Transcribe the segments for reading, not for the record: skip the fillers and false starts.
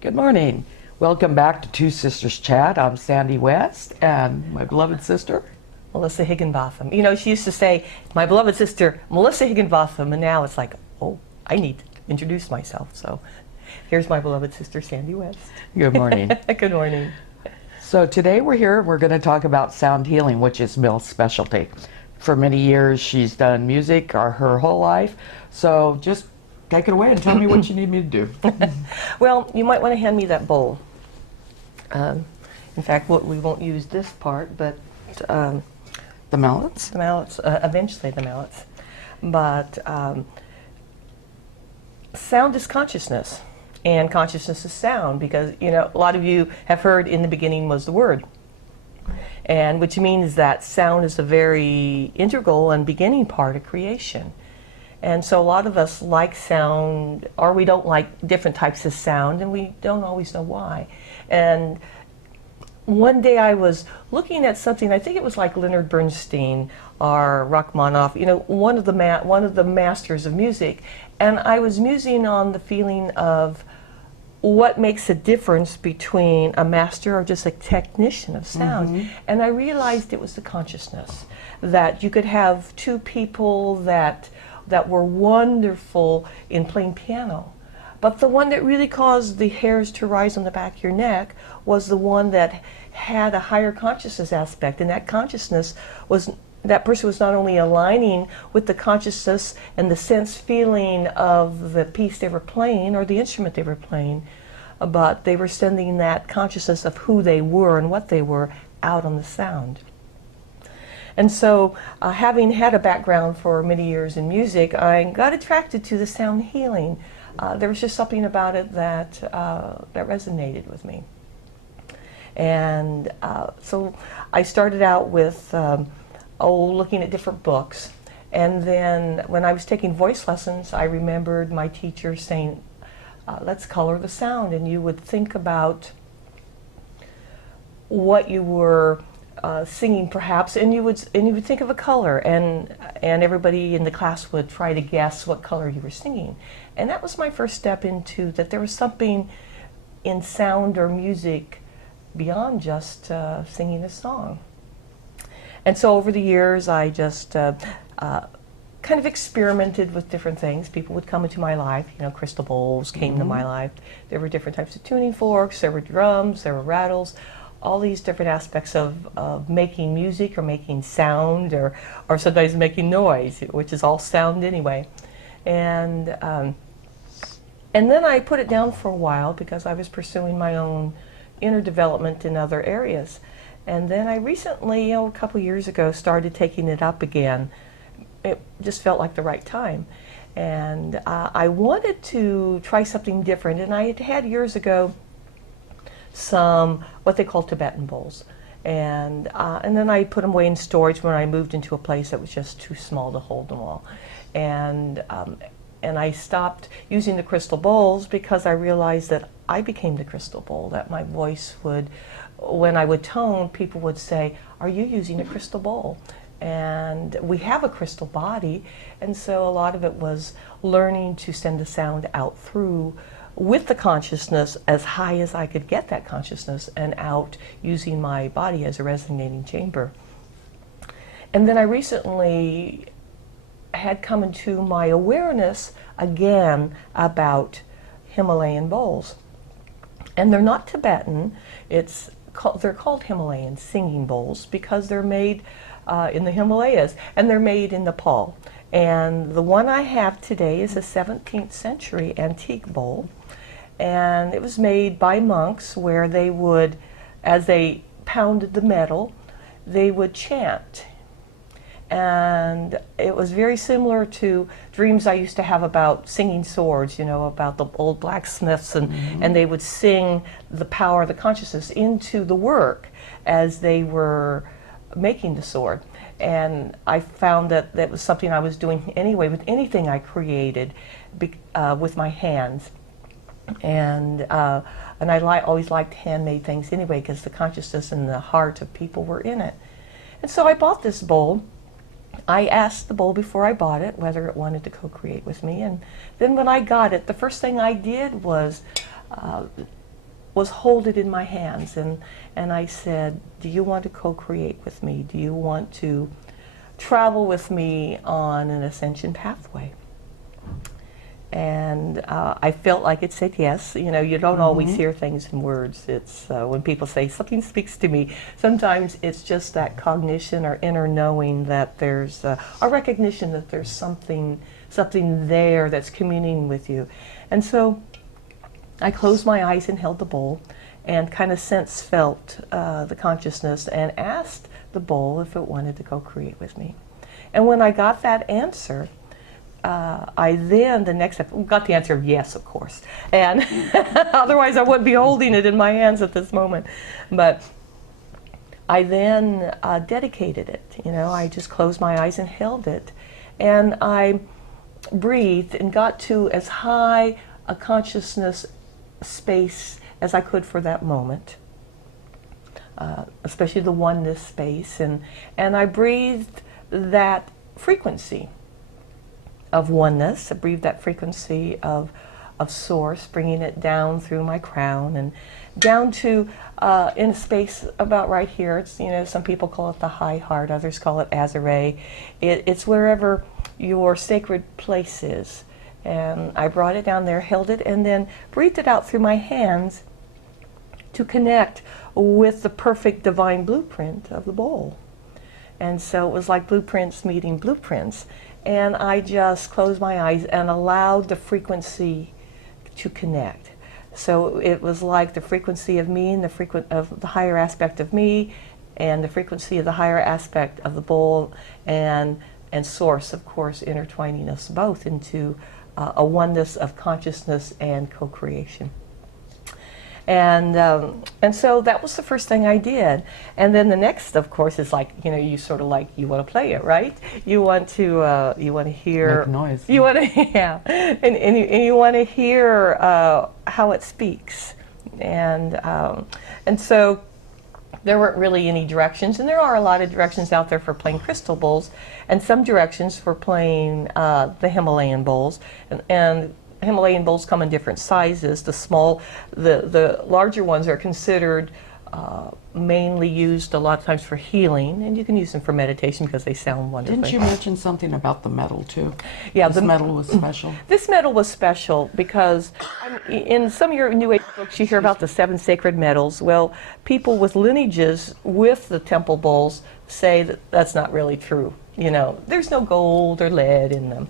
Good morning. Welcome back to Two Sisters Chat. I'm Sandy West and my beloved sister, Melissa Higginbotham. You know, she used to say, my beloved sister, Melissa Higginbotham, and now it's like, oh, I need to introduce myself. So here's my beloved sister, Sandy West. Good morning. Good morning. So today we're going to talk about sound healing, which is Mill's specialty. For many years she's done music her whole life. So just take it away and tell me what you need me to do. Well, you might want to hand me that bowl. In fact, we won't use this part, but The mallets? the mallets, eventually the mallets. But sound is consciousness, and consciousness is sound, because, you know, a lot of you have heard in the beginning was the word. And which means that sound is a very integral and beginning part of creation. And so a lot of us like sound, or we don't like different types of sound, and we don't always know why. And one day I was looking at something, I think it was like Leonard Bernstein or Rachmaninoff, you know, one of the masters of music, and I was musing on the feeling of what makes a difference between a master or just a technician of sound. Mm-hmm. And I realized it was the consciousness, that you could have two people that were wonderful in playing piano, but the one that really caused the hairs to rise on the back of your neck was the one that had a higher consciousness aspect, and that consciousness was, that person was not only aligning with the consciousness and the sense feeling of the piece they were playing or the instrument they were playing, but they were sending that consciousness of who they were and what they were out on the sound. And so, having had a background for many years in music, I got attracted to the sound healing. There was just something about it that resonated with me. And so I started out with looking at different books. And then when I was taking voice lessons, I remembered my teacher saying, let's color the sound. And you would think about what you were singing perhaps, and you would think of a color, and everybody in the class would try to guess what color you were singing. And that was my first step into that there was something in sound or music beyond just singing a song. And so over the years I just kind of experimented with different things. People would come into my life, you know, crystal bowls came to my life. There were different types of tuning forks, there were drums, there were rattles, all these different aspects of making music or making sound, or sometimes making noise, which is all sound anyway. And then I put it down for a while because I was pursuing my own inner development in other areas. And then I recently, a couple years ago, started taking it up again. It just felt like the right time. And I wanted to try something different, and I had years ago some what they call Tibetan bowls, and then I put them away in storage when I moved into a place that was just too small to hold them all, and I stopped using the crystal bowls because I realized that I became the crystal bowl. That my voice would, when I would tone, people would say, "Are you using a crystal bowl?" And we have a crystal body, and so a lot of it was learning to send the sound out through with the consciousness as high as I could get that consciousness, and out using my body as a resonating chamber. And then I recently had come into my awareness again about Himalayan bowls. And they're not Tibetan, they're called Himalayan singing bowls because they're made in the Himalayas, and they're made in Nepal. And the one I have today is a 17th century antique bowl. And it was made by monks where they would, as they pounded the metal, they would chant. And it was very similar to dreams I used to have about singing swords, you know, about the old blacksmiths, and they would sing the power of the consciousness into the work as they were making the sword. And I found that that was something I was doing anyway with anything I created with my hands. And I always liked handmade things anyway because the consciousness and the heart of people were in it. And so I bought this bowl. I asked the bowl before I bought it whether it wanted to co-create with me, and then when I got it, the first thing I did was was hold it in my hands, and I said, do you want to co-create with me? Do you want to travel with me on an ascension pathway? And I felt like it said yes. You know, you don't always hear things in words. It's when people say something speaks to me, sometimes it's just that cognition or inner knowing that there's a recognition that there's something there that's communing with you. And so I closed my eyes and held the bowl and kind of felt the consciousness and asked the bowl if it wanted to co-create with me. And when I got that answer, I then, the next step, got the answer of yes, of course. And otherwise I wouldn't be holding it in my hands at this moment. But I then dedicated it. You know, I just closed my eyes and held it. And I breathed and got to as high a consciousness space as I could for that moment, especially the oneness space. And I breathed that frequency of oneness. I breathed that frequency of source, bringing it down through my crown and down to in a space about right here. It's, you know, some people call it the high heart, others call it Azure. It's wherever your sacred place is. And I brought it down there, held it, and then breathed it out through my hands to connect with the perfect divine blueprint of the bowl. And so it was like blueprints meeting blueprints. And I just closed my eyes and allowed the frequency to connect. So it was like the frequency of me and of the higher aspect of me, and the frequency of the higher aspect of the bowl, and source, of course, intertwining us both into a oneness of consciousness and co-creation. And so that was the first thing I did. And then the next, of course, is like, you know, you sort of like, you want to play it, right? You want to hear... Make noise. You want to, yeah. And you want to hear how it speaks. And so there weren't really any directions, and there are a lot of directions out there for playing crystal bowls, and some directions for playing the Himalayan bowls. And Himalayan bowls come in different sizes. The larger ones are considered mainly used a lot of times for healing, and you can use them for meditation because they sound wonderful. Didn't you mention something about the metal too? Yeah, this metal was special. This metal was special because in some of your New Age books you hear about the 7 sacred metals. Well, people with lineages with the temple bowls say that that's not really true. You know, there's no gold or lead in them.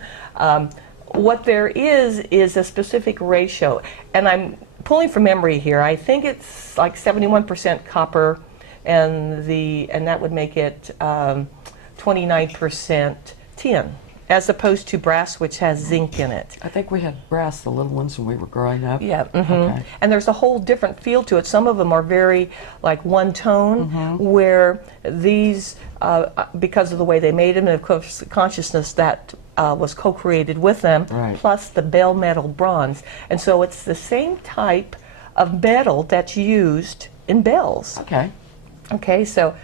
What there is a specific ratio, and I'm pulling from memory here. I think it's like 71% copper, and that would make it 29% tin, as opposed to brass, which has zinc in it. I think we had brass, the little ones, when we were growing up. Yeah. Mm-hmm. Okay. And there's a whole different feel to it. Some of them are very like one tone, where these, because of the way they made them, and of course the consciousness that was co-created with them, right, plus the bell metal bronze. And so it's the same type of metal that's used in bells. Okay. Okay, so